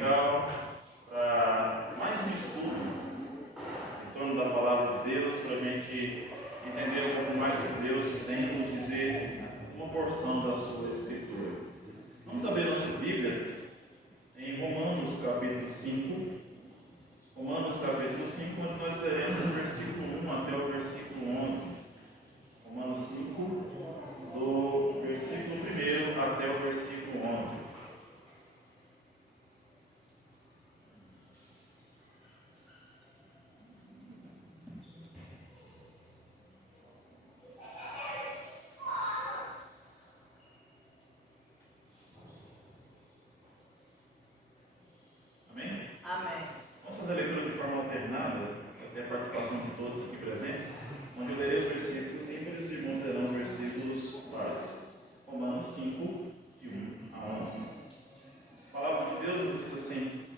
dominical para mais um estudo em torno da palavra de Deus, para a gente entender um pouco mais do que Deus tem a nos dizer uma porção da sua Escritura. Vamos abrir nossas Bíblias em Romanos capítulo 5. Romanos capítulo 5, onde nós leremos do versículo 1 até o versículo 11. Romanos 5, do versículo 1 até o versículo 11. Amém? Amém. Vamos fazer a leitura de forma alternada, até a participação de todos aqui presentes, onde eu lerei os versículos ímpares e os irmãos lerão os versículos pares. Romanos 5, de 1 a 11. A palavra de Deus nos diz assim: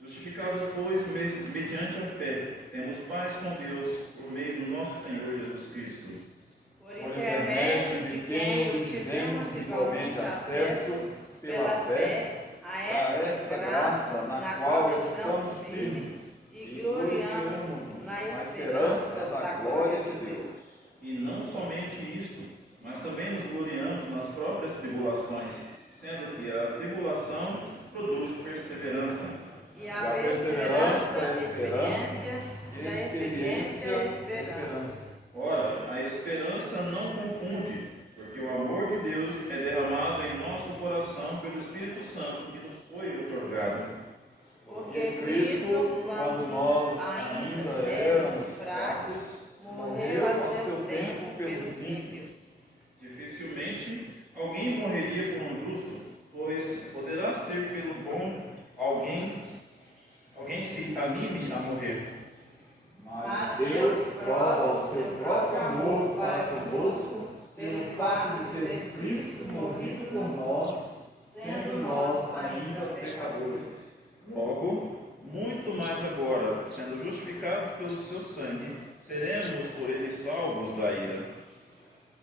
justificados, pois, mediante a fé, temos paz com Deus, por meio do nosso Senhor Jesus Cristo. Por intermédio de quem tivemos igualmente acesso, pela fé, a esta graça na qual estamos firmes e gloriamos na esperança da glória de Deus. E não somente isto, mas também nos gloriamos nas próprias tribulações, sendo que a tribulação produz perseverança. E a perseverança, experiência, e a experiência, esperança. Ora, a esperança não confunde, porque o amor de Deus é derramado em nosso coração pelo Espírito Santo que nos foi otorgado. Porque Cristo, quando nós ainda éramos fracos, morreu a seu tempo pelos ímpios. Dificilmente alguém morreria por um justo, pois poderá ser pelo bom alguém se anime a morrer. Mas Deus prova o seu próprio amor para conosco pelo fato de ter Cristo morrido por nós, sendo nós ainda pecadores. Logo, muito mais agora, sendo justificados pelo seu sangue, seremos por ele salvos da ira.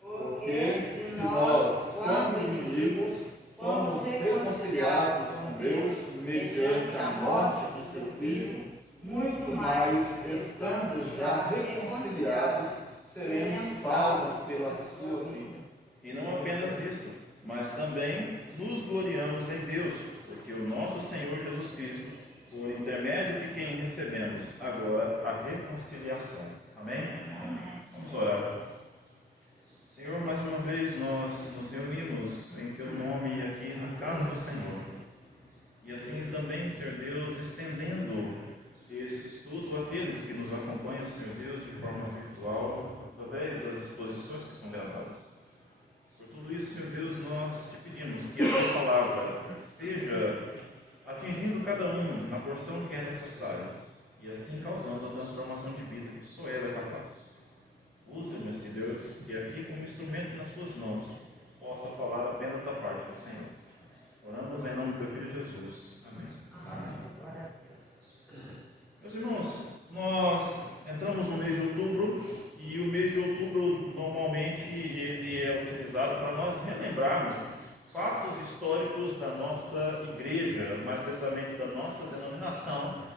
Porque se nós, quando inimigos, fomos reconciliados com Deus mediante a morte do seu Filho, muito mais, estando já reconciliados, seremos salvos pela sua vida. E não apenas isto, mas também nos gloriamos em Deus, porque o nosso Senhor Jesus Cristo, por intermédio de quem recebemos agora a reconciliação. Amém? Vamos orar. Senhor, mais uma vez nós nos reunimos em Teu nome aqui na casa do Senhor. E assim também, Senhor Deus, estendendo esse estudo àqueles que nos acompanham, Senhor Deus, de forma virtual, através das exposições que são gravadas. Por tudo isso, Senhor Deus, nós te pedimos que a Tua palavra esteja atingindo cada um na porção que é necessária e assim causando a transformação de vida que só ela é capaz. Use-me, Senhor Deus, que aqui como instrumento nas Suas mãos possa falar apenas da parte do Senhor. Oramos em nome do Teu Filho Jesus. Amém. Meus irmãos, nós entramos no mês de outubro e o mês de outubro normalmente ele é utilizado para nós relembrarmos fatos históricos da nossa igreja, mais precisamente da nossa denominação,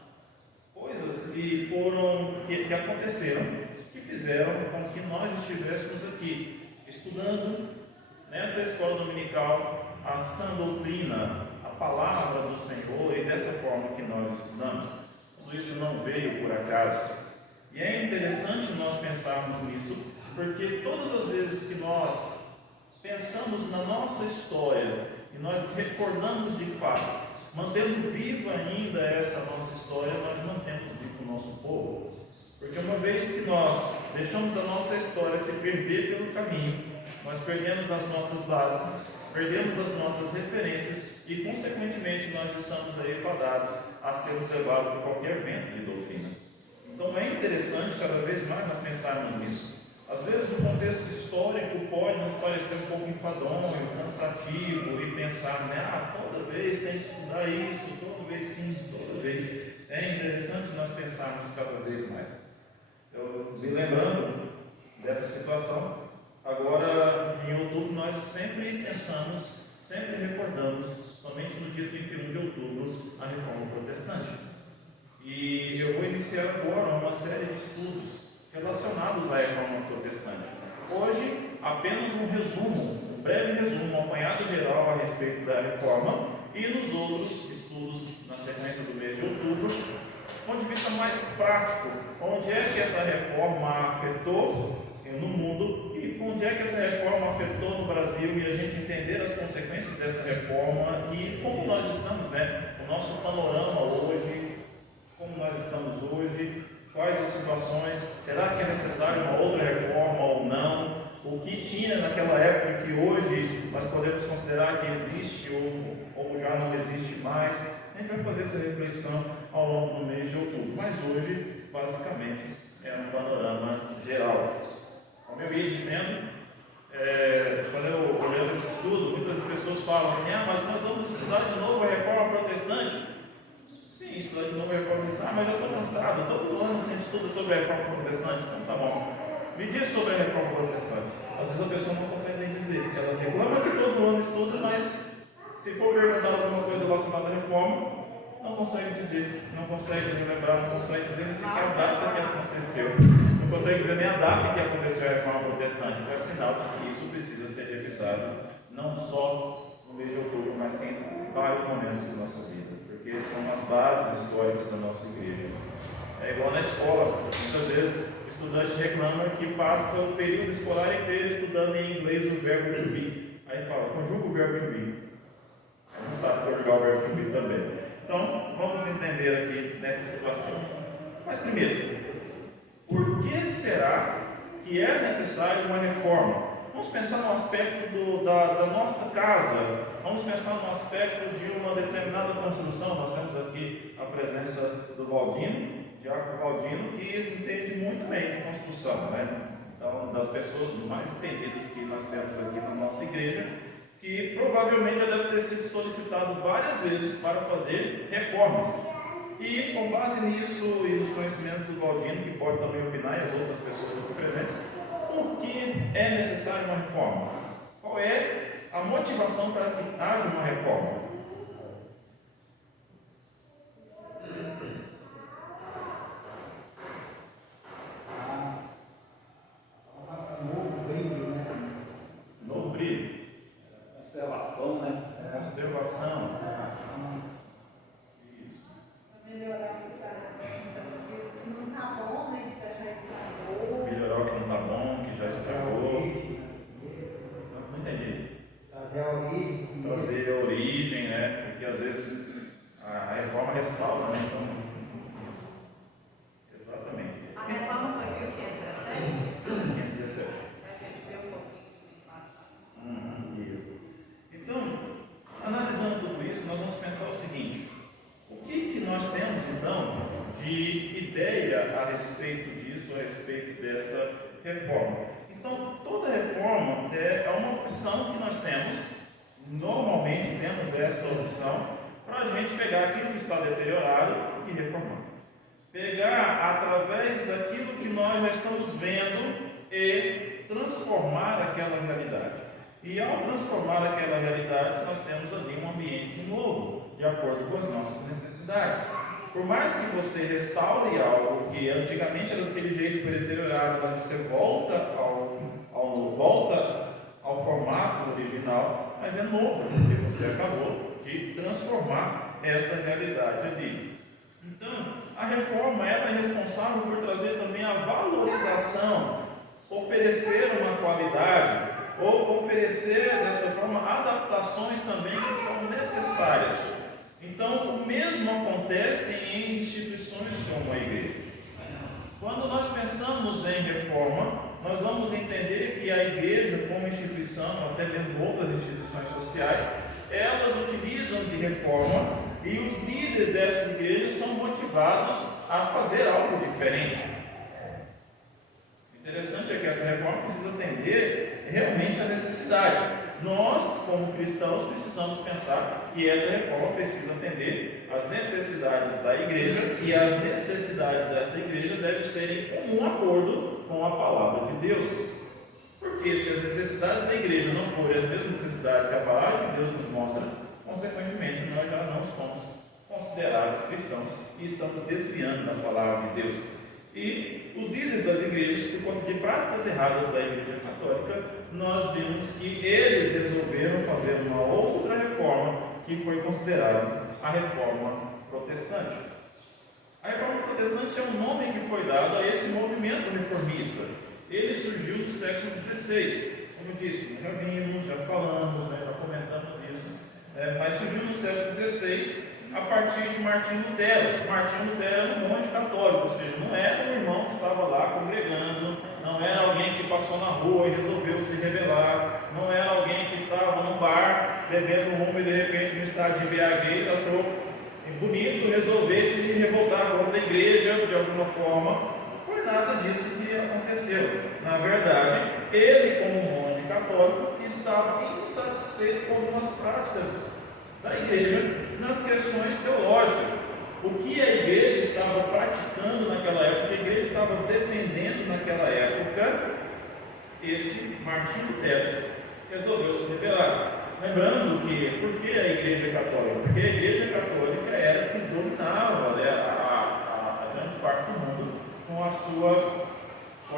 coisas que aconteceram, que fizeram com que nós estivéssemos aqui estudando nesta escola dominical a sã doutrina, a palavra do Senhor, e dessa forma que nós estudamos. Tudo isso não veio por acaso. E é interessante nós pensarmos nisso, porque todas as vezes que nós pensamos na nossa história e nós recordamos de fato, mantendo viva ainda essa nossa história, nós mantemos vivo o nosso povo. Porque uma vez que nós deixamos a nossa história se perder pelo caminho, nós perdemos as nossas bases, perdemos as nossas referências e, consequentemente, nós estamos aí fadados a sermos levados por qualquer vento de doutrina. Então é interessante cada vez mais nós pensarmos nisso. Às vezes o contexto histórico pode nos parecer um pouco enfadonho, cansativo, e pensar, né, toda vez tem que estudar isso, toda vez sim, toda vez. É interessante nós pensarmos cada vez mais. Eu me lembrando dessa situação, agora em outubro nós sempre pensamos, sempre recordamos, somente no dia 31 de outubro, a iniciar agora uma série de estudos relacionados à reforma protestante. Hoje, apenas um breve resumo, um apanhado geral a respeito da reforma, e nos outros estudos, na sequência do mês de outubro, do ponto de vista mais prático, onde é que essa reforma afetou no mundo e onde é que essa reforma afetou no Brasil, e a gente entender as consequências dessa reforma e como nós estamos, o nosso panorama hoje, como nós estamos hoje, quais as situações, será que é necessário uma outra reforma ou não, o que tinha naquela época que hoje nós podemos considerar que existe ou já não existe mais. A gente vai fazer essa reflexão ao longo do mês de outubro, mas hoje, basicamente, é um panorama geral. Como eu ia dizendo, quando eu olhando esse estudo, muitas pessoas falam assim: mas nós vamos estudar de novo a reforma protestante. Sim, estudar de novo a reforma protestante. Mas eu estou cansado, todo ano a gente estuda sobre a reforma protestante. Então tá bom. Me diz sobre a reforma protestante. Às vezes a pessoa não consegue nem dizer, porque ela reclama que todo ano estuda, mas se for perguntar alguma coisa relacionada à reforma, não consegue dizer, não consegue me lembrar, não consegue dizer nem sequer a data que aconteceu. Não consegue dizer nem a data que aconteceu a reforma protestante. Então é sinal de que isso precisa ser revisado, não só no mês de outubro, mas sim em vários momentos da nossa vida, porque são as bases históricas da nossa igreja. É igual na escola, muitas vezes o estudante reclama que passa o período escolar inteiro estudando em inglês o verbo to be. Aí fala, conjuga o verbo to be. Aí não sabe conjugar o verbo to be também. Então, vamos entender aqui nessa situação. Mas primeiro, por que será que é necessário uma reforma? Vamos pensar no aspecto da nossa casa, vamos pensar no aspecto de uma determinada construção. Nós temos aqui a presença do Valdino, Diácono Valdino, que entende muito bem de construção, Então, das pessoas mais entendidas que nós temos aqui na nossa igreja, que provavelmente já deve ter sido solicitado várias vezes para fazer reformas. E com base nisso e nos conhecimentos do Valdino, que pode também opinar, e as outras pessoas aqui presentes, por que é necessária uma reforma? Qual é a motivação para que haja uma reforma? Novo brilho. Conservação, Conservação. Isso. Melhorar o que não está bom, que já estragou. Melhorar o que não está bom, que já estragou. Não entendi. Trazer a origem. Trazer a origem, porque às vezes a reforma restaura, Então, isso. Exatamente. A reforma foi 1517? 1517. A gente vê um pouquinho de passado. Isso. Então, analisando tudo isso, nós vamos pensar o seguinte: o que nós temos então de ideia a respeito disso, a respeito dessa reforma? Então, toda reforma é uma opção que nós temos, normalmente temos essa opção, para a gente pegar aquilo que está deteriorado e reformar. Pegar através daquilo que nós já estamos vendo e transformar aquela realidade. E ao transformar aquela realidade, nós temos ali um ambiente novo, de acordo com as nossas necessidades. Por mais que você restaure algo que antigamente era daquele jeito, foi deteriorado, mas você volta ao formato original, mas é novo, porque você acabou de transformar esta realidade ali. Então, a reforma ela é responsável por trazer também a valorização, oferecer uma qualidade, ou oferecer dessa forma adaptações também que são necessárias. Então, o mesmo acontece em instituições como a igreja. Quando nós pensamos em reforma, nós vamos entender que a igreja como instituição, até mesmo outras instituições sociais, elas utilizam de reforma e os líderes dessas igrejas são motivados a fazer algo diferente. O interessante é que essa reforma precisa atender realmente a necessidade. Nós, como cristãos, precisamos pensar que essa reforma precisa atender às necessidades da igreja, e as necessidades dessa igreja devem ser em comum acordo com a palavra de Deus. Porque se as necessidades da igreja não forem as mesmas necessidades que a palavra de Deus nos mostra, consequentemente nós já não somos considerados cristãos e estamos desviando da palavra de Deus. E os líderes das igrejas, por conta de práticas erradas da Igreja Católica, nós vimos que eles resolveram fazer uma outra reforma que foi considerada a Reforma Protestante. A Reforma Protestante é um nome que foi dado a esse movimento reformista. Ele surgiu no século XVI. Como eu disse, já vimos, já falamos, já comentamos isso. Mas surgiu no século XVI a partir de Martinho Lutero. Martinho Lutero era um monge católico, ou seja, não era um irmão que estava lá congregando, não era alguém que passou na rua e resolveu se rebelar, não era alguém que estava num bar bebendo rum e de repente no estado de embriaguez achou bonito resolver se revoltar contra a igreja de alguma forma. Não foi nada disso que aconteceu. Na verdade, ele, como monge católico, estava insatisfeito com algumas práticas da igreja nas questões teológicas. O que a igreja estava praticando naquela época, a igreja estava defendendo naquela época, esse Martinho Lutero resolveu se rebelar. Lembrando que, por que a igreja católica? Porque a igreja católica era que dominava a grande parte do mundo com a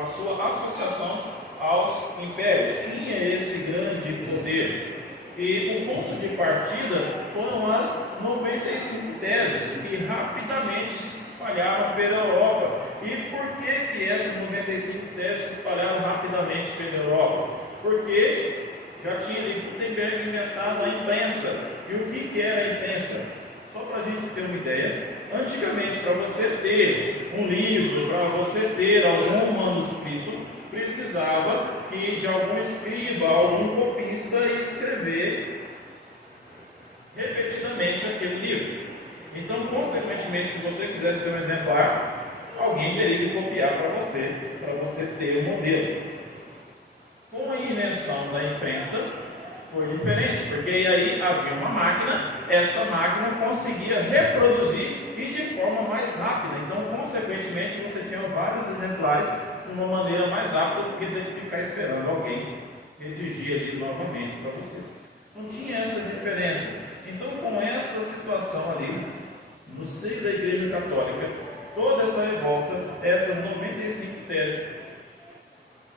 sua associação aos impérios. Tinha esse grande poder. E o ponto de partida foram as 95 teses que rapidamente se espalharam pela Europa. E por que essas 95 teses se espalharam rapidamente pela Europa? Porque já tinha Gutenberg inventado a imprensa. E o que era a imprensa? Só para a gente ter uma ideia, antigamente, para você ter um livro, para você ter algum manuscrito, precisava de algum escriba, algum copista escrever repetidamente aquele livro. Então, consequentemente, se você quisesse ter um exemplar, alguém teria que copiar para você ter o modelo. Com a invenção da imprensa, foi diferente, porque aí havia uma máquina, essa máquina conseguia reproduzir e de forma mais rápida. Então, consequentemente, você tinha vários exemplares de uma maneira mais rápida do que ter que ficar esperando alguém redigir ali novamente para você. Não tinha essa diferença. Então, com essa situação ali, no seio da Igreja Católica, toda essa revolta, essas 95 teses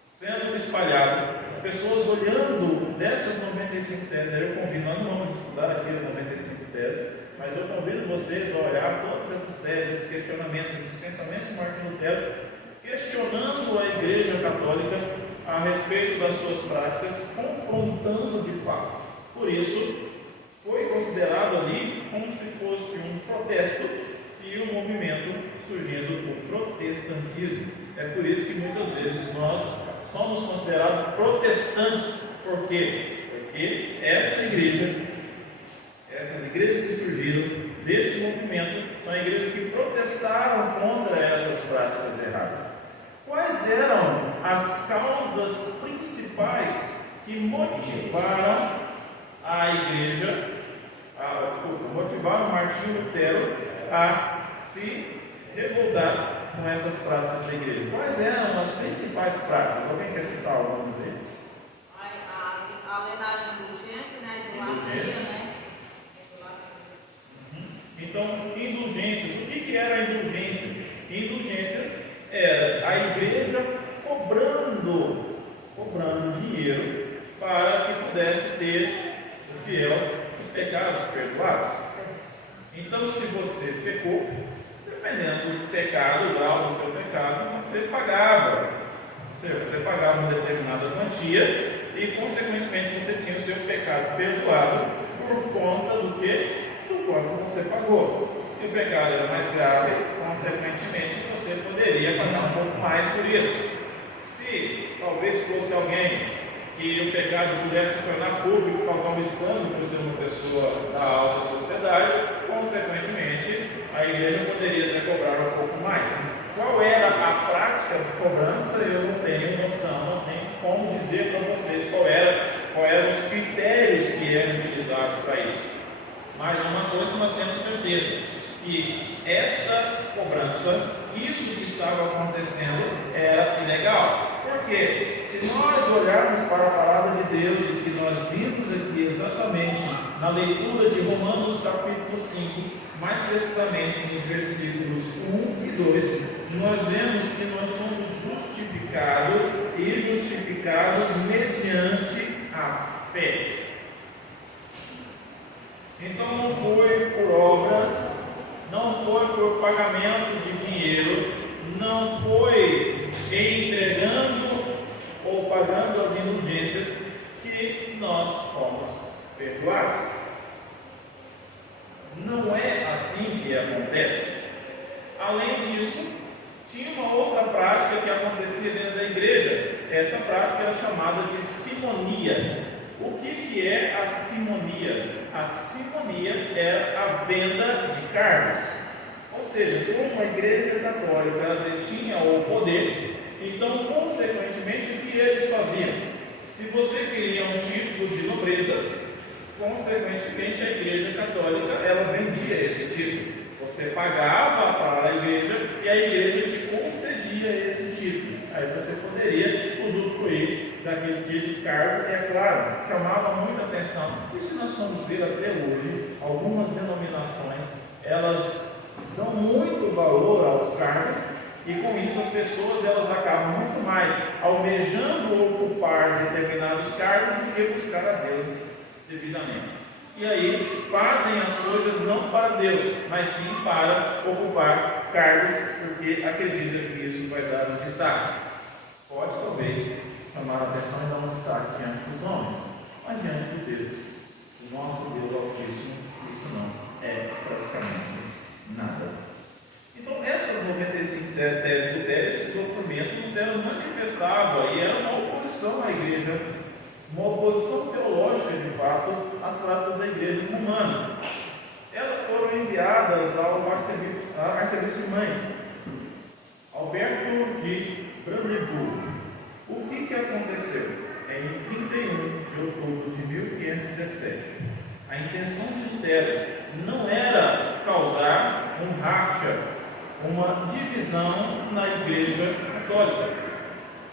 sendo espalhado, as pessoas olhando dessas 95 teses, eu convido, nós não vamos estudar aqui as 95 teses, mas eu convido vocês a olhar todas essas teses, esses questionamentos, esses pensamentos de Martinho Lutero, questionando a Igreja Católica a respeito das suas práticas, confrontando de fato. Por isso, foi considerado ali como se fosse um protesto e um movimento surgindo do protestantismo. É por isso que muitas vezes nós somos considerados protestantes. Por quê? Porque essas igrejas que surgiram desse movimento são igrejas que protestaram contra essas práticas erradas. Quais eram as causas principais que motivaram a igreja, motivaram Martinho Lutero a se revoltar com essas práticas da igreja? Quais eram as principais práticas? Alguém quer citar algumas aí? Além das indulgências, né? Idolatria, né? Então, indulgências. O que era indulgências? Indulgências era a igreja cobrando dinheiro para que pudesse ter o fiel os pecados perdoados. Então, se você pecou, dependendo do pecado, o grau do seu pecado, você pagava. Ou seja, você pagava uma determinada quantia e, consequentemente, você tinha o seu pecado perdoado por conta do que? Do quanto você pagou. Se o pecado era mais grave, consequentemente, você poderia pagar um pouco mais por isso. Se talvez fosse alguém que o pecado pudesse se tornar público, causar um escândalo por ser uma pessoa da alta sociedade, consequentemente, a igreja poderia até cobrar um pouco mais. Qual era a prática de cobrança? Eu não tenho noção, não tenho como dizer para vocês qual eram os critérios que eram utilizados para isso. Mas uma coisa nós temos certeza, que esta cobrança, isso que estava acontecendo, era ilegal. Porque se nós olharmos para a palavra de Deus e que nós vimos aqui exatamente na leitura de Romanos capítulo 5, mais precisamente nos versículos 1 e 2, nós vemos que nós somos justificados e justificados mediante a fé. Então não foi por obras, não foi por pagamento de dinheiro, não foi entregando ou pagando as indulgências que nós fomos perdoados. Não é assim que acontece. Além disso, tinha uma outra prática que acontecia dentro da igreja. Essa prática era chamada de simonia. O que é a simonia? A simonia era a venda de cargos. Ou seja, como a igreja católica ela detinha o poder, então, consequentemente, o que eles faziam? Se você queria um título de nobreza, consequentemente, a igreja católica ela vendia esse título. Você pagava para a igreja e a igreja te concedia esse título. Aí você poderia usufruir daquele tipo de cargo. E é claro, chamava muita atenção. E se nós formos ver até hoje, algumas denominações, elas dão muito valor aos cargos e com isso as pessoas elas acabam muito mais almejando ocupar determinados cargos do que buscar a Deus devidamente. E aí fazem as coisas não para Deus, mas sim para ocupar cargos, porque acreditam que isso vai dar um destaque. Pode talvez chamar a atenção e dar um destaque diante dos homens, mas diante de Deus, o nosso Deus Altíssimo, isso não é praticamente nada. Então essas 95 teses do Lutero, esse documento, Lutero manifestava e era uma oposição à igreja, uma oposição teológica, de fato, às práticas da igreja romana. Elas foram enviadas ao arcebispo de Mainz, Alberto de Brandenburgo. O que aconteceu? Em 31 de outubro de 1517, a intenção de Lutero não era causar um racha, uma divisão na igreja católica.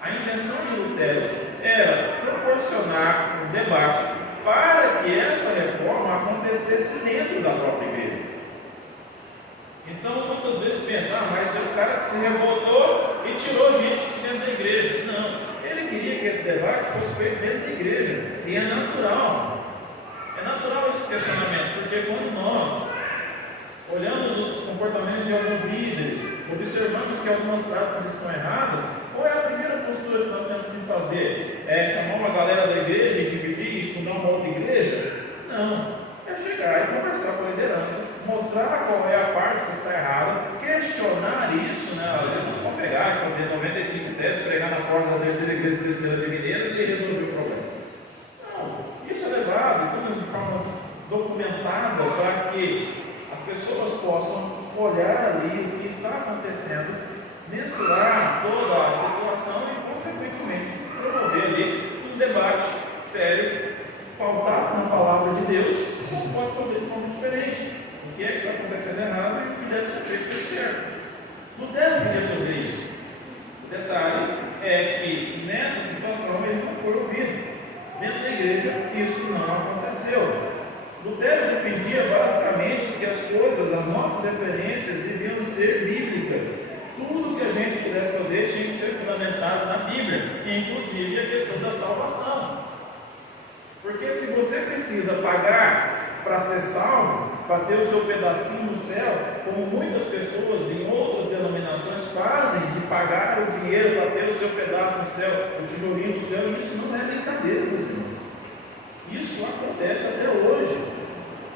A intenção de Lutero era proporcionar um debate para que essa reforma acontecesse dentro da própria igreja. Então, muitas vezes pensam, mas é o cara que se revoltou e tirou gente de dentro da igreja. Não, ele queria que esse debate fosse feito dentro da igreja. E é natural esses questionamentos, porque quando nós olhamos os comportamentos de alguns líderes, observamos que algumas práticas estão erradas, qual é a primeira postura que nós temos que fazer? É chamar uma galera da igreja e dividir e fundar uma outra igreja? Não. É chegar e conversar com a liderança, mostrar qual é a parte que está errada, questionar isso, né? Não vou pegar e fazer 95 teses, pregar na porta da terceira igreja presbiteriana de Mineiros e resolver o problema. Não. Isso é levado tudo de forma documentada para que as pessoas possam olhar ali o que está acontecendo, mensurar toda a situação e, consequentemente, promover ali um debate sério, pautado na palavra de Deus, como pode fazer de forma diferente. O que é que está acontecendo errado e o que deve ser feito pelo certo. Lutero queria fazer isso. O detalhe é que nessa situação ele não foi ouvido. Dentro da igreja isso não aconteceu. Lutero defendia basicamente que as coisas, as nossas referências deviam ser bíblicas. Tudo que a gente pudesse fazer tinha que ser fundamentado na Bíblia, inclusive a questão da salvação. Porque se você precisa pagar para ser salvo, para ter o seu pedacinho no céu, como muitas pessoas em outras denominações fazem, de pagar o dinheiro para ter o seu pedaço no céu, o tijolinho no céu, isso não é brincadeira, meus irmãos. Isso acontece até hoje.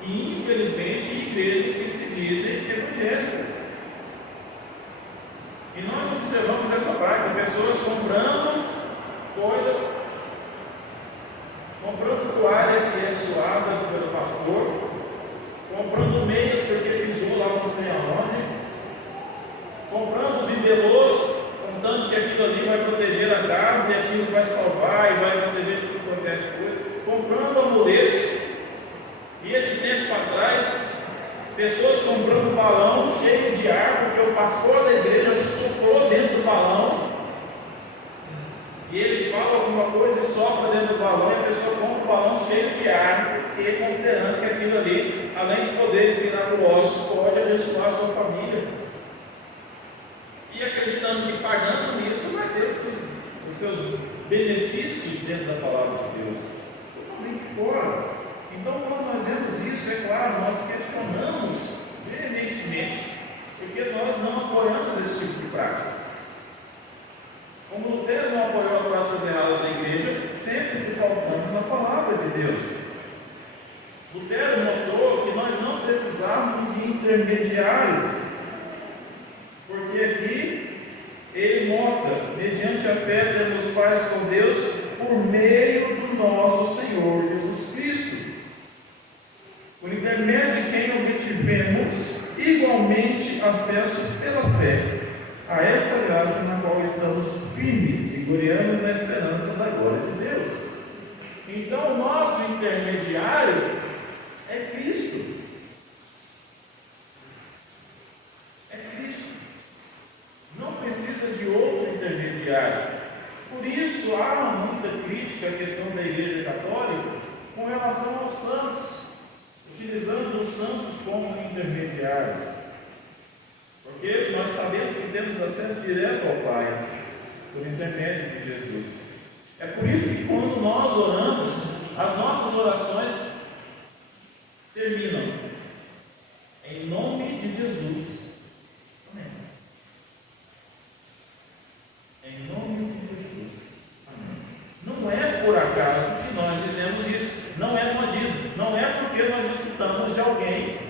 E infelizmente em igrejas que se dizem evangélicas. E nós observamos essa prática, pessoas comprando coisas, comprando toalha que é suada pelo pastor, comprando meias porque pisou lá não sei aonde, comprando bibelôs, contando que aquilo ali vai proteger a casa e aquilo vai salvar e vai proteger de tudo qualquer coisa, comprando amuletos. E esse tempo atrás, pessoas comprando balão cheio de ar, porque o pastor da igreja soprou dentro do balão, e ele fala alguma coisa e sopra dentro do balão, e a pessoa compra um balão cheio de ar, e considerando que aquilo ali, além de poderes miraculosos, pode abençoar a sua família. E acreditando que pagando nisso vai ter os seus benefícios dentro da palavra de Deus. Totalmente fora. Então, quando nós vemos isso, é claro, nós questionamos veementemente, porque nós não apoiamos esse tipo de prática. Como Lutero não apoiou as práticas erradas da igreja, sempre se pautando na palavra de Deus. Lutero mostrou que nós não precisamos de intermediários, porque aqui ele mostra, mediante a fé temos paz com Deus por meio do nosso Senhor Jesus Cristo, por intermédio de quem obtivemos igualmente acesso pela fé a esta graça na qual estamos firmes e gloriamos na esperança da glória de Deus. Então, o nosso intermediário é Cristo. É Cristo. Não precisa de outro intermediário. Por isso, há muita crítica à questão da Igreja Católica com relação aos santos, utilizando os santos como intermediários. Porque nós sabemos que temos acesso direto ao Pai, por intermédio de Jesus. É por isso que quando nós oramos, as nossas orações terminam em nome de Jesus. Amém. Em nome de Jesus. Amém. Não é por acaso que nós dizemos isso. Não é modismo. Não é porque nós escutamos de alguém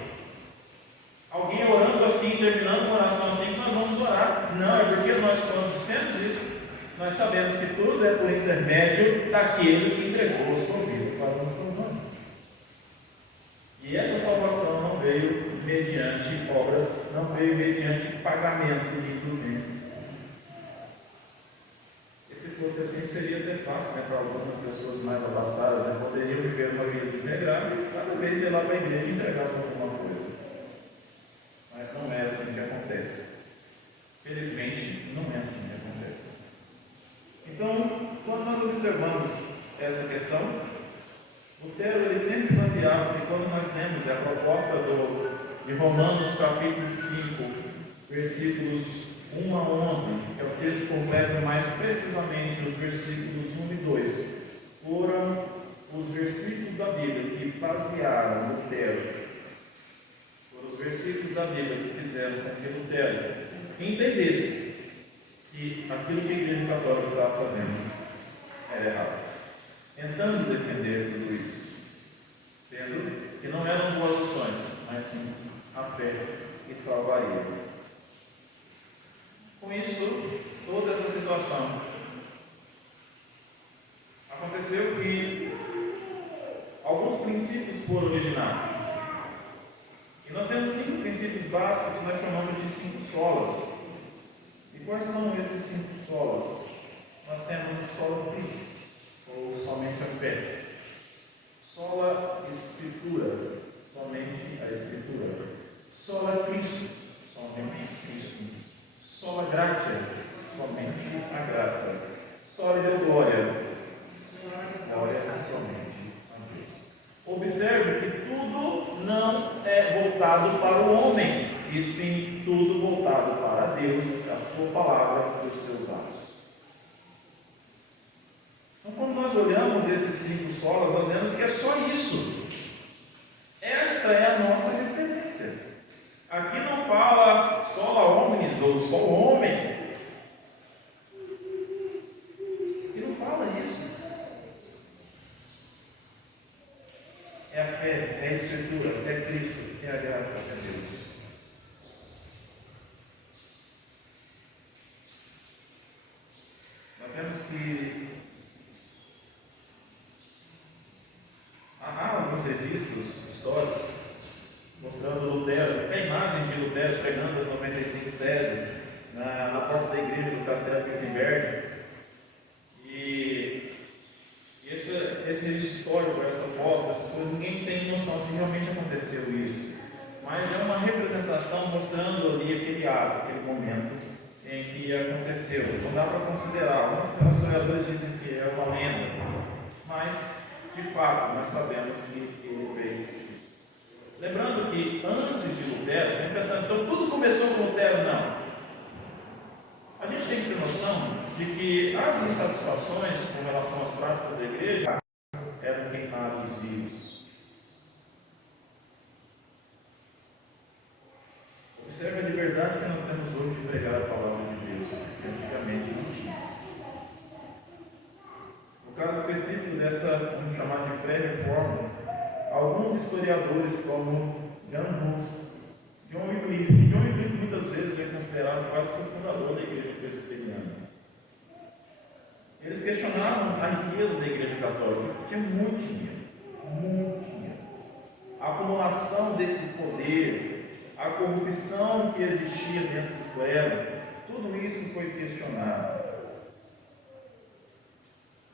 orando assim, terminando uma oração assim, que nós vamos orar. Não, é porque nós, quando dissemos isso, nós sabemos que tudo é por intermédio daquele que entregou a sua vida para o seu nome. E essa salvação não veio mediante obras, não veio mediante pagamento de indulgências. E se fosse assim, seria até fácil, né, para algumas pessoas mais abastadas, né, poderiam viver uma vida desregrada e cada vez ir lá para a igreja e entregar alguma coisa. Mas não é assim que acontece. Felizmente, não é assim que acontece. Então, quando nós observamos essa questão, Lutero ele sempre baseava-se, quando nós lemos a proposta de Romanos capítulo 5, versículos 1 a 11, que é o texto completo, mais precisamente os versículos 1 e 2, foram os versículos da Bíblia que basearam Lutero. Os versículos da Bíblia que fizeram com que Lutero entendesse que aquilo que a Igreja Católica estava fazendo era errado, tentando defender tudo isso, tendo que não eram boas ações, mas sim a fé que salvaria. Com isso, toda essa situação aconteceu que alguns princípios foram originados. E nós temos 5 princípios básicos que nós chamamos de 5 solas. E quais são esses 5 solas? Nós temos o sola fide, ou somente a fé. Sola escritura, somente a escritura. Sola Cristo, somente Cristo. Sola gratia, somente a graça. Sola Deo glória, glória somente a Deus. Observe que tudo não é voltado para o homem, e sim tudo voltado para Deus, a sua palavra e os seus atos. Então, quando nós olhamos esses 5 solas, nós vemos que é só isso. Esta é a nossa referência. Aqui não fala sola omnis ou só o homem. E não fala isso. É a fé, é a Escritura, é Cristo, é a graça, é Deus. Nós vemos que há alguns registros históricos mostrando Lutero, tem imagens de Lutero pregando as 95 teses na porta da igreja do Castelo de Wittenberg. E esse registro histórico, essa foto, essas coisas, ninguém tem noção se realmente aconteceu isso. Mas é uma representação mostrando ali aquele ato, aquele momento em que aconteceu. Não dá para considerar. Alguns historiadores dizem que é uma lenda, mas de fato nós sabemos que ele fez isso. Lembrando que antes de Lutero, tem pensando, então tudo começou com Lutero? Não. A gente tem que ter noção de que as insatisfações com relação às práticas da igreja eram queimados vivos. Observe a liberdade que nós temos hoje de pregar a palavra de Deus, que antigamente não tinha. No caso específico dessa, vamos chamar de pré-reforma, alguns historiadores como John Wycliffe muitas vezes é considerado quase que o fundador da igreja presbiteriana. Eles questionaram a riqueza da igreja católica, porque muito dinheiro. A acumulação desse poder, a corrupção que existia dentro do clero, tudo isso foi questionado.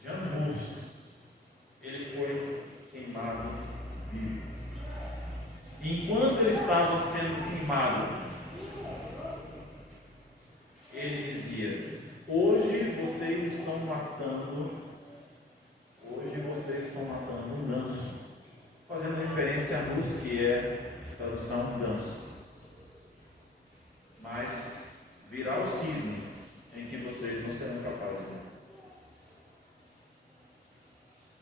Jan Hus, ele foi queimado vivo. E enquanto ele estava sendo queimado, ele dizia: hoje vocês estão matando um ganso, fazendo referência a Hus, que é tradução ganso. Mas virá o cisne em que vocês não serão capazes de matar.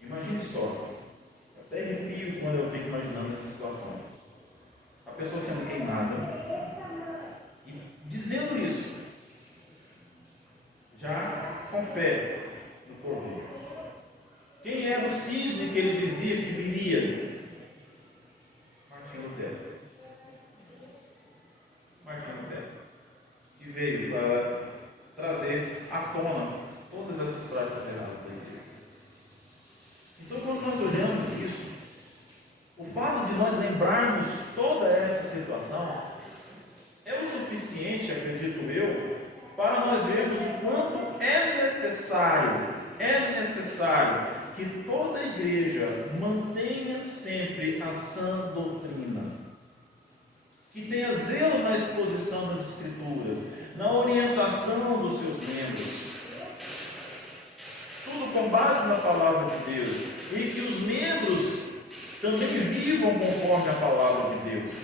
Imagine só, até arrepio quando eu fico imaginando essa situação. A pessoa sendo queimada e dizendo isso, já com fé no porvir. Quem era o cisne que ele dizia que viria? Martinho Lutero, que veio para trazer à tona todas essas práticas erradas da igreja. Então, quando nós olhamos isso, o fato de nós lembrarmos toda essa situação é o suficiente, acredito eu, para nós vermos o quanto é necessário que toda a igreja mantenha sempre a sã doutrina, que tenha zelo na exposição das Escrituras, na orientação dos seus membros, tudo com base na palavra de Deus, e que os membros também vivam conforme a palavra de Deus.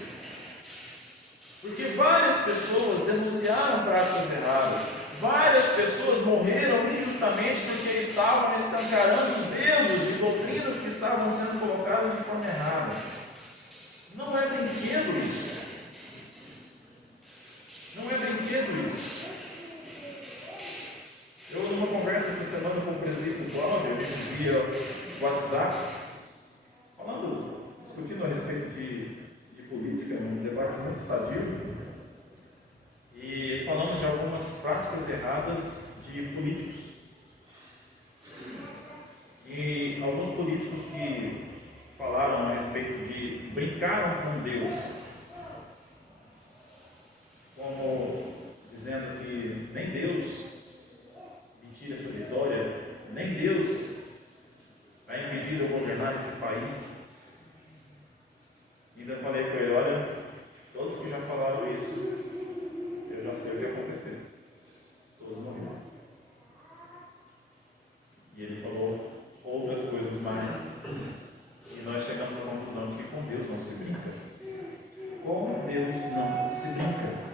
Porque várias pessoas denunciaram práticas erradas, várias pessoas morreram injustamente porque estavam escancarando os erros de doutrinas que estavam sendo colocadas de forma errada. Não é brinquedo isso. Eu, numa conversa essa semana com o presbítero Cláudio, a gente via WhatsApp, discutindo a respeito de política, um debate muito sadio, e falamos de algumas práticas erradas de políticos. E alguns políticos que falaram a respeito de brincaram com Deus, como dizendo que nem Deus me tira essa vitória, nem Deus vai impedir eu governar esse país. Ainda falei com ele: olha, todos que já falaram isso, eu já sei o que vai acontecer. Todos morreram. E ele falou outras coisas mais, e nós chegamos à conclusão de que com Deus não se brinca. Com Deus não se brinca.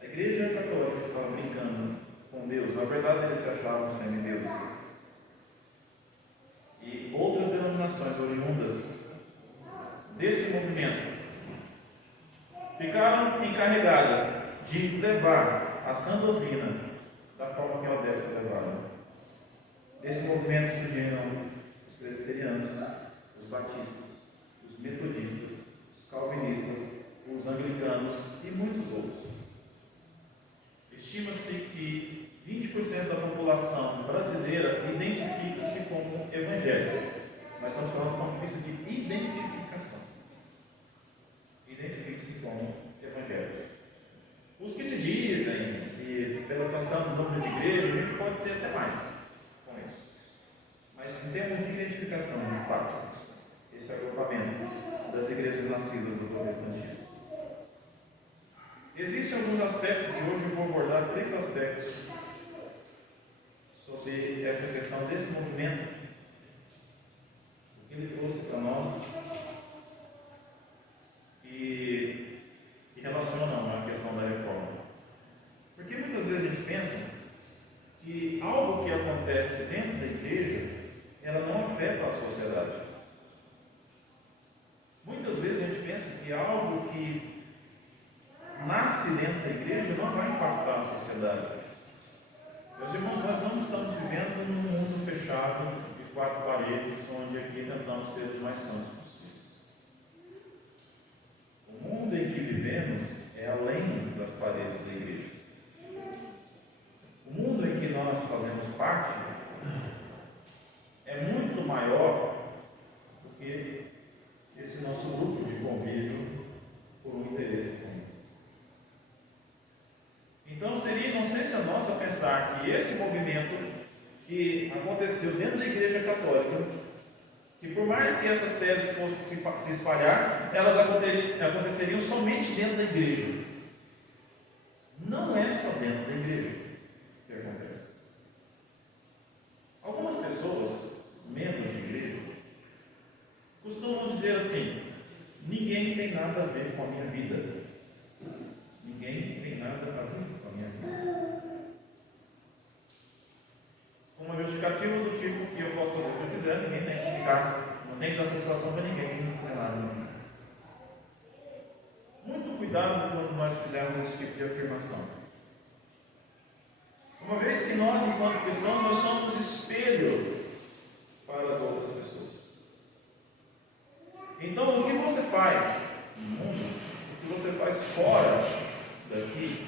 A igreja católica estava brincando com Deus. Na verdade, eles se achavam semi-deus. E outras denominações oriundas desse movimento ficaram encarregadas de levar a sã doutrina da forma que ela deve ser levada. Desse movimento surgiram os presbiterianos, os batistas, os metodistas, os calvinistas, os anglicanos e muitos outros. Estima-se que 20% da população brasileira identifica-se como evangélicos. Nós estamos falando do ponto de vista de identificação. Identifique-se como evangélicos. Os que se dizem, e pela questão do número de igreja, a gente pode ter até mais com isso. Mas em termos de identificação, de fato, esse agrupamento das igrejas nascidas do protestantismo. Existem alguns aspectos, e hoje eu vou abordar 3 aspectos sobre essa questão desse movimento, o que ele trouxe para nós, que pensa que algo que nasce dentro da igreja não vai impactar a sociedade. Meus irmãos, nós não estamos vivendo num mundo fechado de 4 paredes, onde aqui tentamos ser os mais santos possíveis. O mundo em que vivemos é além das paredes da igreja. O mundo em que nós fazemos parte é muito maior do que esse nosso grupo de convívio por um interesse comum. Então seria inocência nossa pensar que esse movimento que aconteceu dentro da Igreja Católica, que por mais que essas teses fossem se espalhar, elas aconteceriam somente dentro da igreja. Não é só dentro da igreja que acontece. Algumas pessoas, membros de igreja, costumam dizer assim: ninguém tem nada a ver com a minha vida. Ninguém tem nada a ver com a minha vida. Com uma justificativa do tipo que eu posso fazer o que eu quiser, ninguém tem que ficar, não tem que dar satisfação para ninguém, não fazer nada. Muito cuidado quando nós fizermos esse tipo de afirmação. Uma vez que nós, enquanto cristãos, nós somos espelho para as outras pessoas. Então, o que você faz no mundo, o que você faz fora daqui,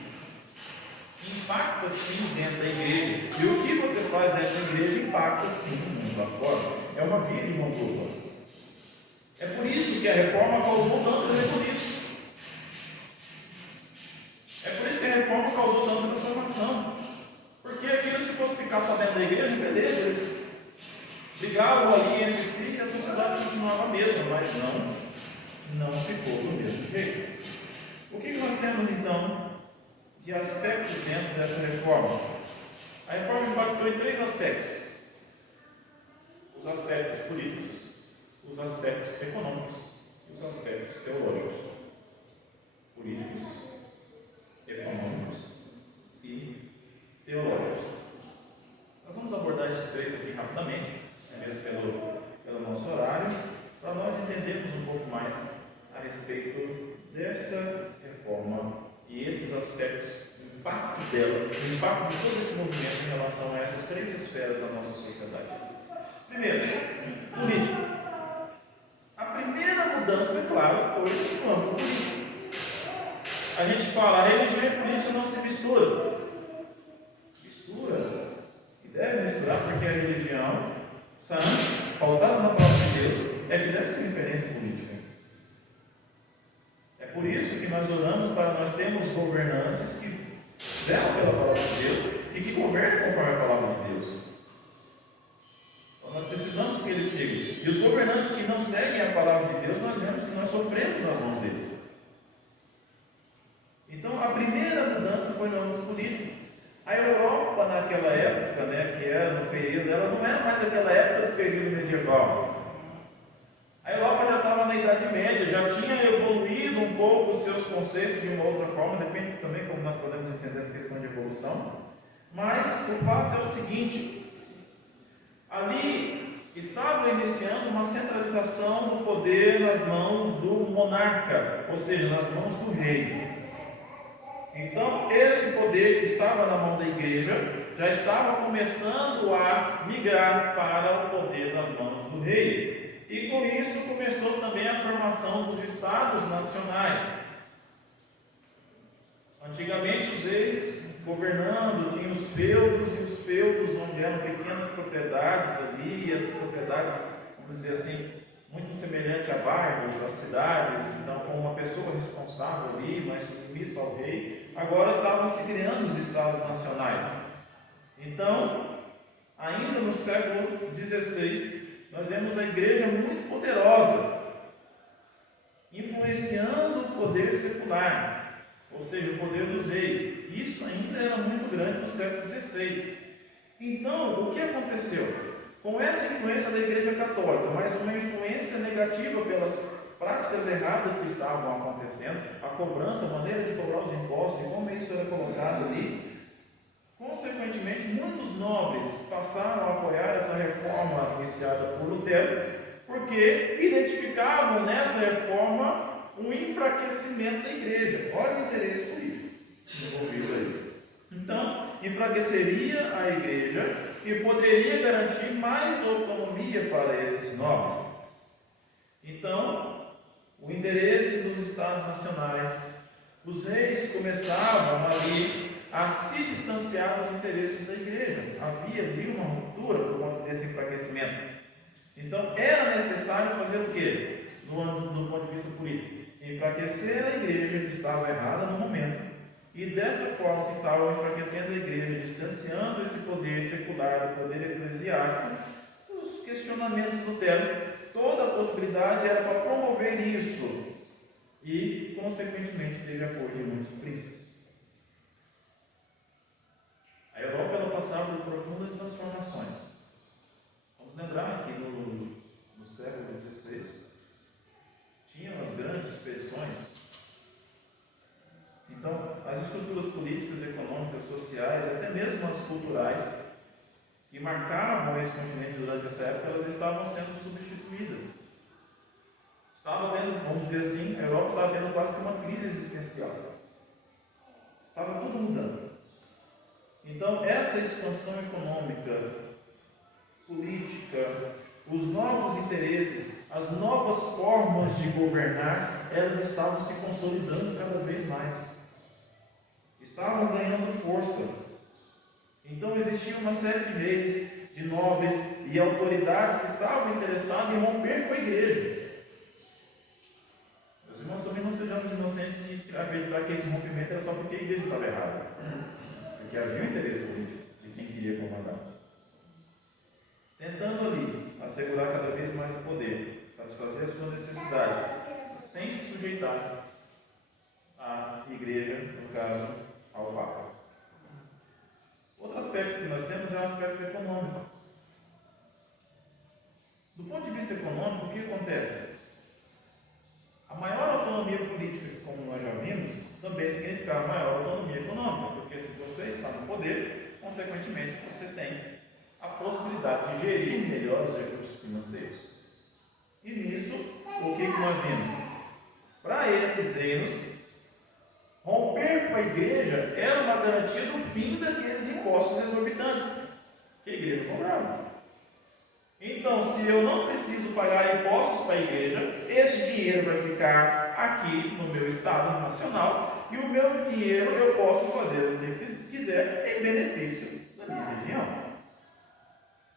impacta sim dentro da igreja. E o que você faz dentro da igreja impacta sim no mundo lá fora. É uma via de mão dupla. É por isso que a reforma causou tanto rebuliço. É por isso que a reforma causou tanta transformação. Porque aquilo, se fosse ficar só dentro da igreja, beleza, eles brigavam ali entre si e a sociedade continuava a mesma, mas não ficou do mesmo jeito. O que nós temos então de aspectos dentro dessa reforma? A reforma impactou em 3 aspectos: os aspectos políticos, os aspectos econômicos e os aspectos teológicos. Políticos, econômicos e teológicos. Nós vamos abordar esses 3 aqui rapidamente, mesmo pelo nosso horário, para nós entendermos um pouco mais a respeito dessa reforma e esses aspectos, o impacto dela, o impacto de todo esse movimento em relação a essas 3 esferas da nossa sociedade. Primeiro, político. A primeira mudança, claro, foi no âmbito político. A gente fala, a religião e a política não se misturam. Mistura. E deve misturar, porque a religião sã, pautada na palavra de Deus, é que deve ser referência política. É por isso que nós oramos para nós termos governantes que zelam pela palavra de Deus e que governem conforme a palavra de Deus. Então nós precisamos que eles sigam. E os governantes que não seguem a palavra de Deus, nós vemos que nós sofremos nas mãos deles. Então a primeira mudança foi no âmbito político. A Europa naquela época, que era no período, ela não era mais aquela época do período medieval. A Europa já estava na Idade Média, já tinha evoluído um pouco os seus conceitos de uma outra forma, depende também como nós podemos entender essa questão de evolução. Mas o fato é o seguinte: ali estava iniciando uma centralização do poder nas mãos do monarca, ou seja, nas mãos do rei. Então, esse poder que estava na mão da igreja já estava começando a migrar para o poder nas mãos do rei. E com isso começou também a formação dos estados nacionais. Antigamente os reis governando tinham os feudos, e os feudos onde eram pequenas propriedades ali, e as propriedades, vamos dizer assim, muito semelhante a bairros, a cidades, então com uma pessoa responsável ali, mais submissa ao rei. Agora estavam se criando os estados nacionais. Então, ainda no século XVI, nós vemos a igreja muito poderosa, influenciando o poder secular, ou seja, o poder dos reis. Isso ainda era muito grande no século XVI. Então, o que aconteceu? Com essa influência da Igreja Católica, mas uma influência negativa pelas práticas erradas que estavam acontecendo, a cobrança, a maneira de cobrar os impostos e como isso era colocado ali, consequentemente, muitos nobres passaram a apoiar essa reforma iniciada por Lutero, porque identificavam nessa reforma um enfraquecimento da igreja. Olha o interesse político envolvido aí. Então, enfraqueceria a igreja e poderia garantir mais autonomia para esses nobres. Então, o interesse dos estados nacionais, os reis começavam ali a se distanciar dos interesses da igreja. Havia ali uma ruptura por conta desse enfraquecimento. Então, era necessário fazer o quê? No ponto de vista político, enfraquecer a igreja que estava errada no momento, e dessa forma que estavam enfraquecendo a igreja, distanciando esse poder secular do poder eclesiástico, os questionamentos de Lutero, toda a possibilidade era para promover isso, e consequentemente teve apoio de muitos príncipes. A Europa ela passava por profundas transformações. Vamos lembrar que no século XVI tinham as grandes expedições. Então, as estruturas políticas, econômicas, sociais, até mesmo as culturais, que marcavam esse continente durante essa época, elas estavam sendo substituídas. Estava tendo, vamos dizer assim, a Europa estava tendo quase que uma crise existencial. Estava tudo mudando. Então, essa expansão econômica, política, os novos interesses, as novas formas de governar, elas estavam se consolidando cada vez mais. Estavam ganhando força. Então existia uma série de reis, de nobres e autoridades que estavam interessados em romper com a igreja. Meus irmãos, também não sejamos inocentes de acreditar que esse rompimento era só porque a igreja estava errada. Porque havia um interesse político de quem queria comandar. Tentando ali assegurar cada vez mais o poder, satisfazer a sua necessidade, sem se sujeitar à igreja, no caso, ao Papa. Outro aspecto que nós temos é o aspecto econômico. Do ponto de vista econômico, o que acontece? A maior autonomia política, como nós já vimos, também significa maior autonomia econômica, porque se você está no poder, consequentemente você tem a possibilidade de gerir melhor os recursos financeiros. E nisso, o que nós vimos? Para esses reinos, romper com a igreja era uma garantia do fim daqueles impostos exorbitantes que a igreja cobrava. Então, se eu não preciso pagar impostos para a igreja, esse dinheiro vai ficar aqui no meu Estado Nacional e o meu dinheiro eu posso fazer o que quiser em benefício da minha região.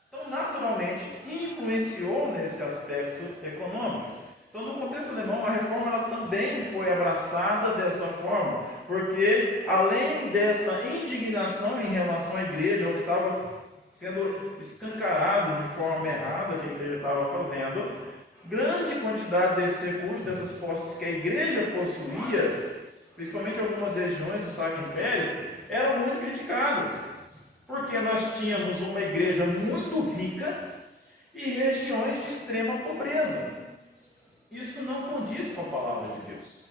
Então, naturalmente, influenciou nesse aspecto econômico. Então, no contexto alemão, a reforma ela também foi abraçada dessa forma, porque além dessa indignação em relação à igreja, onde estava sendo escancarado de forma errada o que a igreja estava fazendo, grande quantidade desses recursos, dessas posses que a igreja possuía, principalmente algumas regiões do Sacro Império, eram muito criticadas, porque nós tínhamos uma igreja muito rica e regiões de extrema pobreza. Isso não condiz com a palavra de Deus.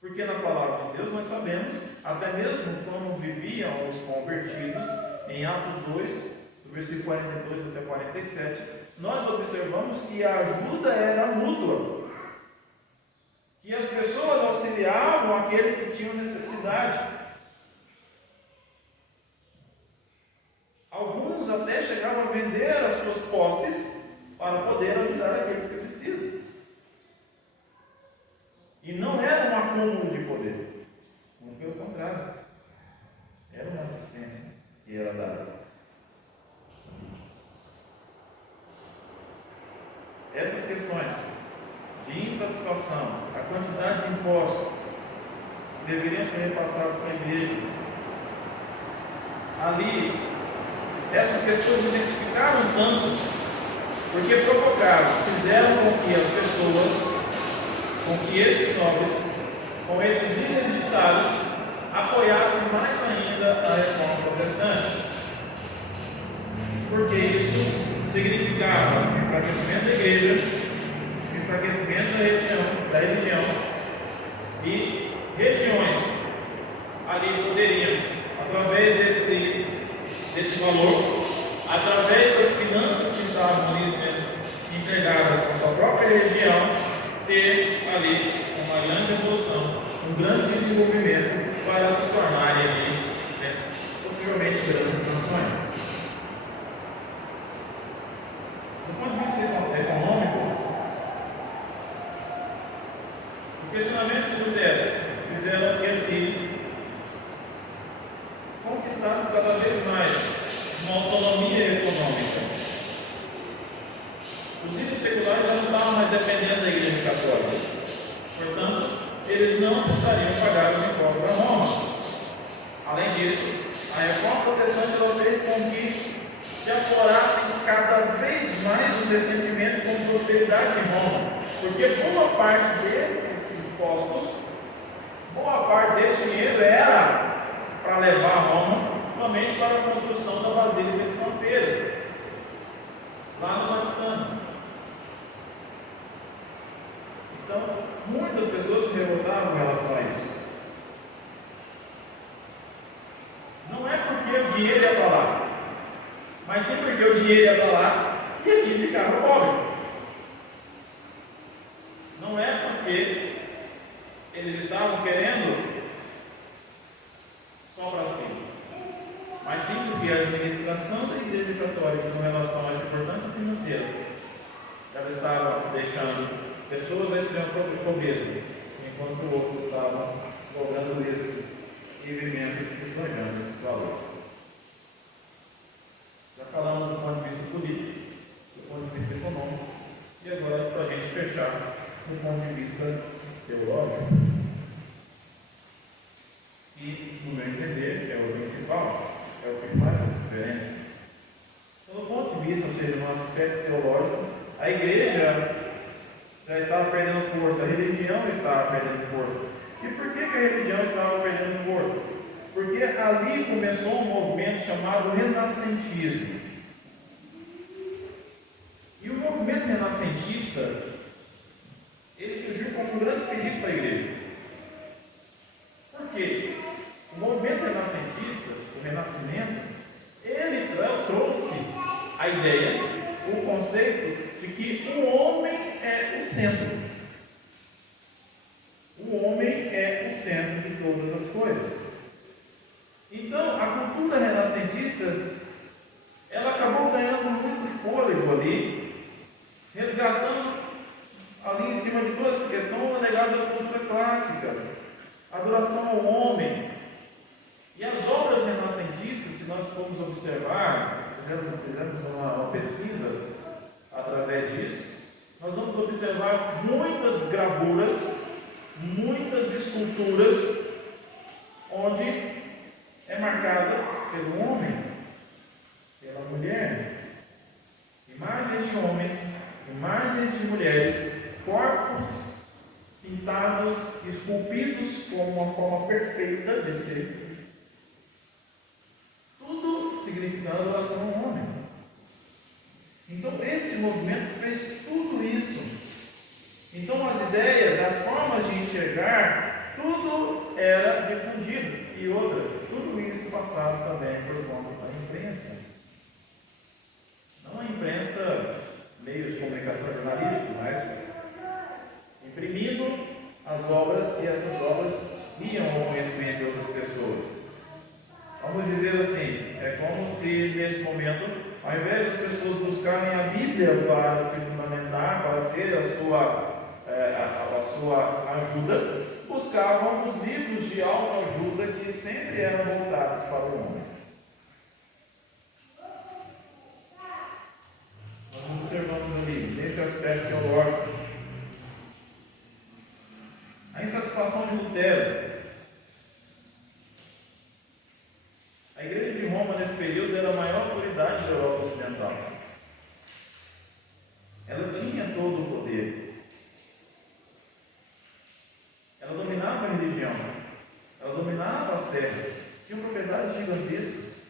Porque na palavra de Deus nós sabemos, até mesmo como viviam os convertidos, em Atos 2, do versículo 42 até 47, nós observamos que a ajuda era mútua. Que as pessoas auxiliavam aqueles que tinham necessidade. Alguns até chegavam a vender as suas posses para poder ajudar aqueles que precisam. E não era um acúmulo de poder, muito pelo contrário, era uma assistência que era dada. Essas questões de insatisfação, a quantidade de impostos que deveriam ser repassados para a igreja, ali, essas questões se intensificaram tanto, porque provocaram, fizeram com que as pessoas, com que esses nobres, com esses líderes de Estado, apoiassem mais ainda a reforma protestante. Porque isso significava enfraquecimento da igreja, enfraquecimento da religião, e regiões ali poderiam, através desse valor, através das finanças que estavam ali sendo entregadas para a sua própria região, ter ali uma grande evolução, um grande desenvolvimento para se tornarem ali, né, possivelmente grandes nações. Do ponto de vista econômico, os questionamentos de Lutero fizeram que ele conquistasse cada vez mais uma autonomia econômica. Os líderes seculares já não estavam mais dependendo da Igreja Católica. Portanto, eles não precisariam pagar os impostos a Roma. Além disso, a Reforma Protestante ela fez com que se aflorassem cada vez mais os ressentimentos com prosperidade em Roma. Porque boa parte desses impostos, boa parte desse dinheiro era para levar a Roma somente para a construção da Basílica de São Pedro, lá no Vaticano. Então, muitas pessoas se revoltavam em relação a isso. Não é porque o dinheiro ia para lá, mas sim porque o dinheiro ia para lá e aqui ficava pobre. Não é porque eles estavam querendo só para si, mas sim porque a administração da Igreja Católica com relação a essa importância financeira, ela estava deixando pessoas a extrema pobreza, enquanto outros estavam cobrando êxito e vivendo esbanjando esses valores. Já falamos do ponto de vista político, do ponto de vista econômico, e agora para a gente fechar do ponto de vista teológico, que, no meu entender, é o principal, é o que faz a diferença. Então, do ponto de vista, ou seja, no aspecto teológico, a igreja já estava perdendo força, a religião estava perdendo força. E por que a religião estava perdendo força? Porque ali começou um movimento chamado renascentismo. E o movimento renascentista, ele surgiu como um grande perigo para a igreja. Por quê? O movimento renascentista, o renascimento, ele trouxe a ideia, o conceito de que o homem é o centro. O homem é o centro de todas as coisas. Então, a cultura renascentista, ela acabou ganhando muito fôlego ali, resgatando ali em cima de toda essa questão o legado da cultura clássica, a adoração ao homem. E as obras renascentistas, se nós formos observar, fizemos uma pesquisa através disso, nós vamos observar muitas gravuras, muitas esculturas, onde é marcada pelo homem, pela mulher, imagens de homens, imagens de mulheres, corpos pintados, esculpidos como uma forma perfeita de ser, tudo significando adoração ao homem. Então esse movimento fez tudo isso. Então as ideias, as formas de enxergar, tudo era difundido. E outra, tudo isso passava também por conta da imprensa. Não a imprensa, meio de comunicação jornalística, mas imprimindo as obras, e essas obras iam ao conhecimento de outras pessoas. Vamos dizer assim, é como se nesse momento, ao invés das pessoas buscarem a Bíblia para se fundamentar, para ter a sua ajuda, buscavam os livros de autoajuda que sempre eram voltados para o homem. Nós observamos ali, nesse aspecto teológico, a insatisfação de Lutero. A igreja de Roma, nesse período, era a maior autoridade da Europa Ocidental. Ela tinha todo o poder. Ela dominava a religião. Ela dominava as terras. Tinha propriedades gigantescas.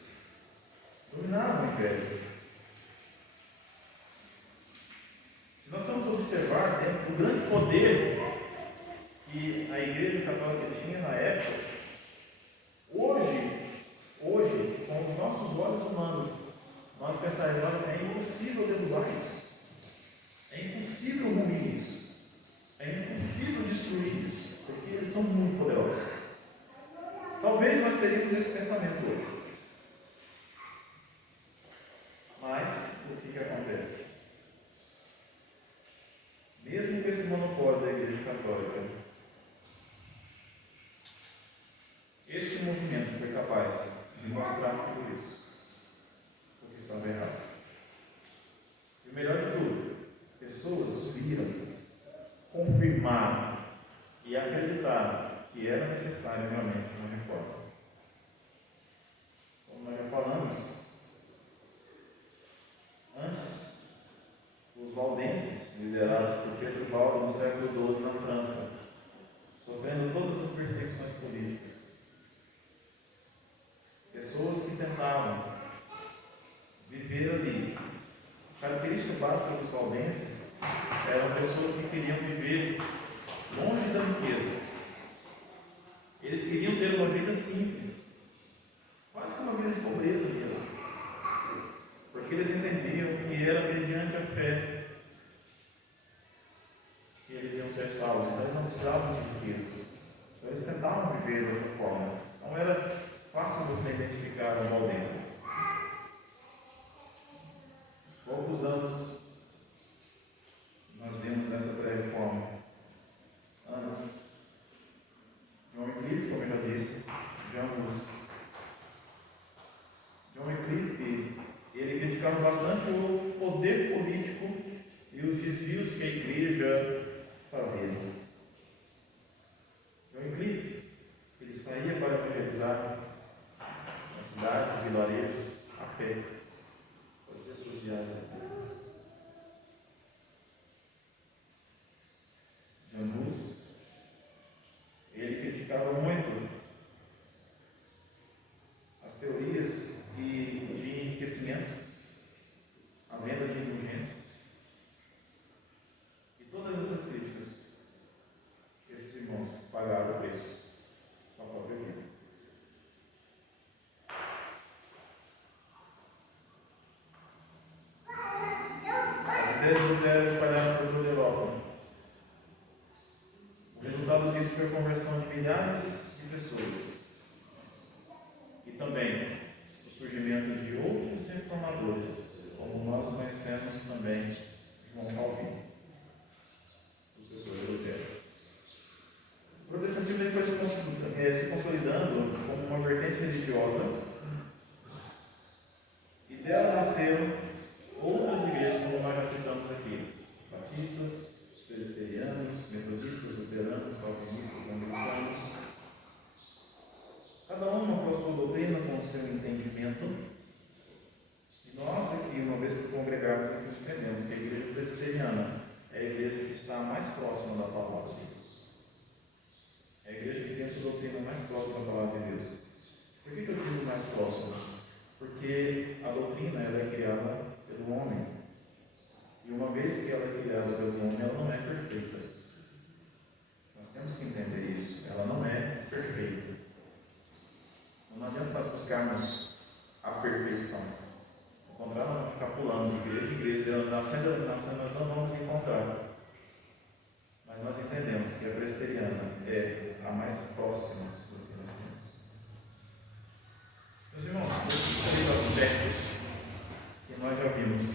Dominava o império. Se nós vamos observar o grande poder que a igreja católica tinha na época, hoje, com os nossos olhos humanos, nós pensaremos, olha, é impossível derrubar isso. É impossível ruir isso. É são muito poderosos. Talvez nós teríamos esse pensamento hoje. Mas, o que acontece? Mesmo com esse monopólio da Igreja Católica, este movimento foi capaz de mostrar tudo isso, porque estava errado. E o melhor de tudo, pessoas viram, confirmaram e acreditaram que era necessário realmente uma reforma. Como nós já falamos, antes, os valdenses, liderados por Pedro Valdo no século XII na França, sofrendo todas as perseguições políticas. Pessoas que tentavam viver ali. A característica básica dos valdenses eram pessoas que queriam viver longe da riqueza. Eles queriam ter uma vida simples, quase que uma vida de pobreza mesmo, porque eles entendiam que era mediante a fé que eles iam ser salvos, então eles não precisavam de riquezas. Então eles tentavam viver dessa forma. Não era fácil você identificar um valdense. Poucos anos nós vemos nessa pré-reforma. Antes, John Wycliffe, como eu já disse, John Wycliffe, ele criticava bastante o poder político e os desvios que a igreja fazia. John Wycliffe, ele saía para evangelizar nas cidades e vilarejos a pé, fazer suas viagens a pé. Janus, ele criticava muito as teorias de enriquecimento, a venda de indulgências e todas essas críticas. Esses irmãos pagaram o preço com a própria vida. As ideias de Lutero espalharam por toda a Europa. O resultado disso foi a conversão de milhares de pessoas e também o surgimento de outros reformadores, como nós conhecemos também João Calvino, sucessor de Lutero. O protestantismo foi se consolidando como uma vertente religiosa e dela nasceram outras igrejas, como nós já citamos aqui: os batistas, os presbiterianos, metodistas, luteranos, calvinistas, anglicanos, cada uma com a sua doutrina, com o seu entendimento. E nós aqui, uma vez que congregarmos aqui, entendemos que a igreja presbiteriana é a igreja que está mais próxima da palavra de Deus. É a igreja que tem a sua doutrina mais próxima da palavra de Deus. Por que eu digo mais próxima? Porque a doutrina ela é criada pelo homem. E uma vez que ela é criada pelo homem, ela não é perfeita. Nós temos que entender isso. Ela não é perfeita. Não adianta nós buscarmos a perfeição. Ao contrário, nós vamos ficar pulando de igreja em igreja, nascendo nós não vamos encontrar. Mas nós entendemos que a presbiteriana é a mais próxima do que nós temos. Meus irmãos, esses três aspectos que nós já vimos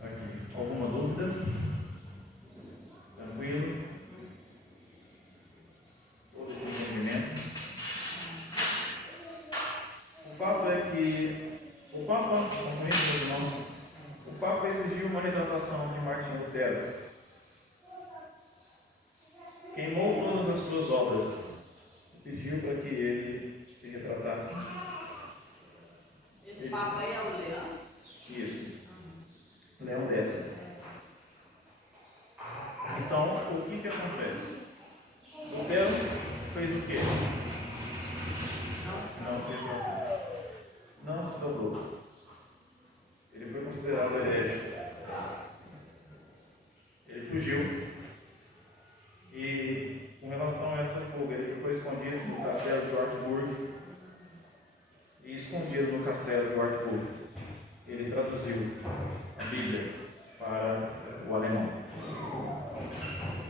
aqui. Alguma dúvida? Tranquilo? Todo esse entendimento? O fato é que o Papa, como meus irmãos, o Papa exigiu uma retratação de Martinho Lutero. Queimou todas as suas obras, pediu para que ele se retratasse. Esse Papa aí é o Leão? Isso. Leão X. Então, o que acontece? Lutero fez o quê? Não se dobrou. Ele foi considerado herege. Ele fugiu. E com relação a essa fuga, ele ficou escondido no castelo de Wartburg. E escondido no castelo de Wartburg, ele traduziu a Bíblia para o alemão.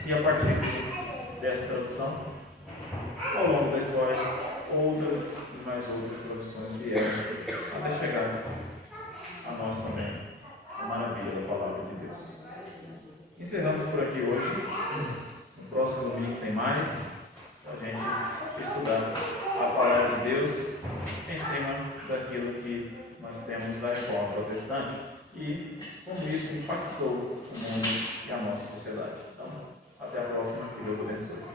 E a partir dessa tradução, ao longo da história, outras e mais outras traduções vieram até chegar a nós também. A maravilha da palavra de Deus. Encerramos por aqui hoje. No próximo domingo tem mais para a gente estudar a palavra de Deus em cima daquilo que nós temos da reforma protestante e como isso impactou o mundo e a nossa sociedade. Então, até a próxima. Que Deus abençoe.